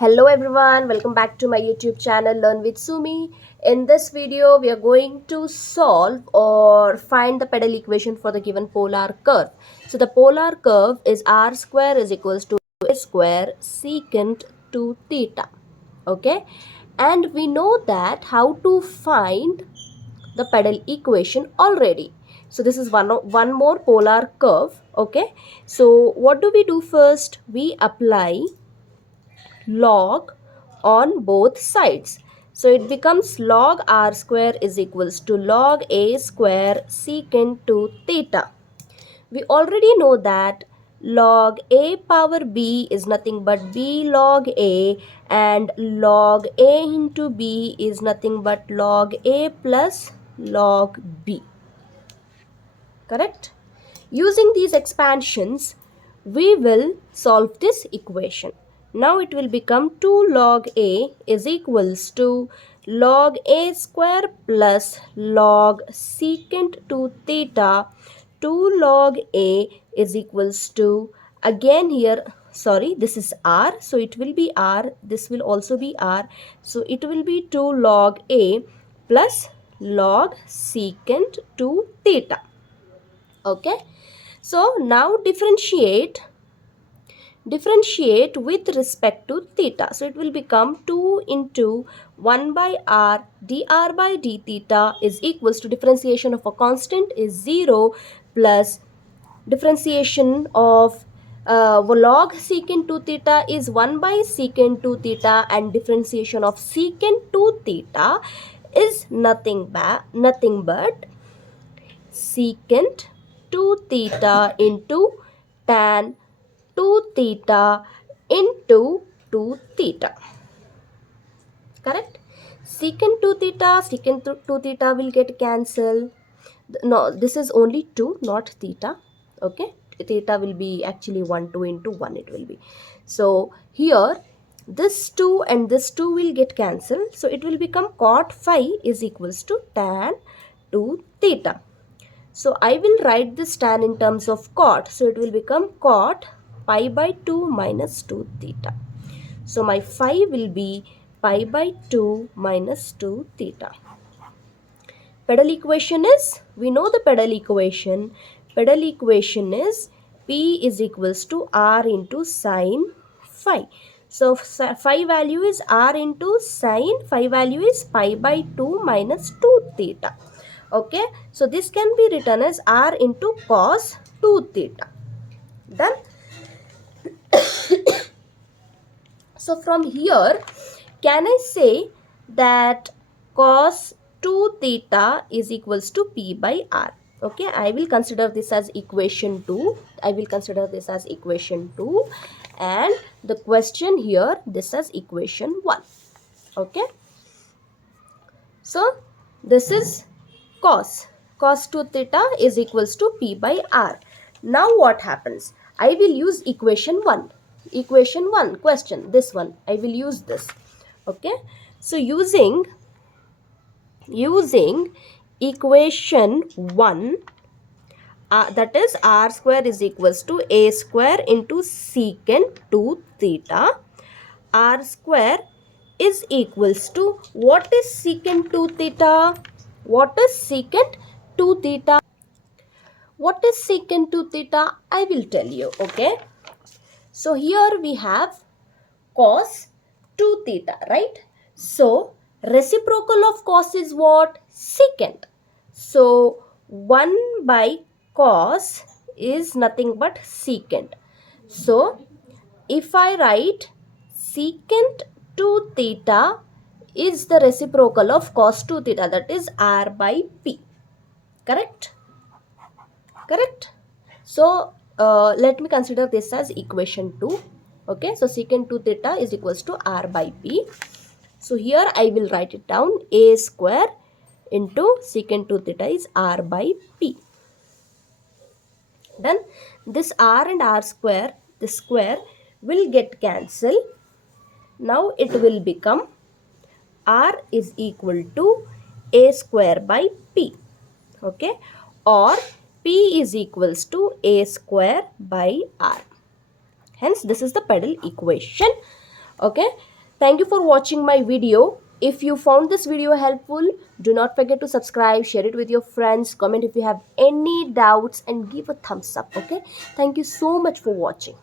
Hello everyone, welcome back to my YouTube channel Learn with Sumi. In this video, we are going to solve or find the pedal equation for the given polar curve. So the polar curve is r square is equals to a square secant to theta. Okay, and we know that how to find the pedal equation already. So this is one more polar curve. Okay, so what do we do first? We apply log on both sides. So it becomes log r square is equals to log a square secant to theta. We already know that log a power b is nothing but b log a, and log a into b is nothing but log a plus log b. Correct? Using these expansions, we will solve this equation. Now it will become 2 log a is equals to log a square plus log secant to theta. 2 log a is equals to, again here, sorry, this is r, so it will be r, this will also be r, so it will be 2 log a plus log secant to theta. Okay, so now differentiate with respect to theta. So it will become 2 into 1 by r dr by d theta is equals to differentiation of a constant is 0 plus differentiation of log secant 2 theta is 1 by secant 2 theta, and differentiation of secant 2 theta is nothing but secant 2 theta into tan 2 theta into 2 theta. Correct? Secant 2 theta, secant 2 theta will get cancelled. No, this is only 2, not theta. Okay? Theta will be actually 1, 2 into 1 it will be. So, here this 2 and this 2 will get cancelled. So, it will become cot phi is equals to tan 2 theta. So I will write this tan in terms of cot. So it will become cot pi by 2 minus 2 theta. So my phi will be pi by 2 minus 2 theta. Pedal equation is, we know the pedal equation. Pedal equation is P is equals to R into sine phi. So phi value is R into sine, phi value is pi by 2 minus 2 theta. Okay, so this can be written as r into cos 2 theta. Done. So from here, can I say that cos 2 theta is equals to p by r? Okay, I will consider this as equation 2. And the question here, this as equation 1. Okay, so this is cos 2 theta is equals to p by r. Now what happens? I will use equation 1. Question, this one, I will use this. Okay, so using equation 1, that is r square is equals to a square into secant 2 theta. R square is equals to, what is secant 2 theta? What is secant 2 theta? What is secant 2 theta? I will tell you. Okay, so here we have cos 2 theta, right? So reciprocal of cos is what? Secant. So 1 by cos is nothing but secant. So if I write secant 2 theta is the reciprocal of cos 2 theta, that is r by p. Correct? Correct? So let me consider this as equation 2. Okay, so secant 2 theta is equals to r by p. So here I will write it down, a square into secant 2 theta is r by p. Done. This r and r square, this square will get cancelled. Now it will become r is equal to a square by p. Okay, or p is equals to a square by r. Hence this is the pedal equation. Okay, thank you for watching my video. If you found this video helpful, do not forget to subscribe, share it with your friends, comment if you have any doubts, and give a thumbs up. Okay, thank you so much for watching.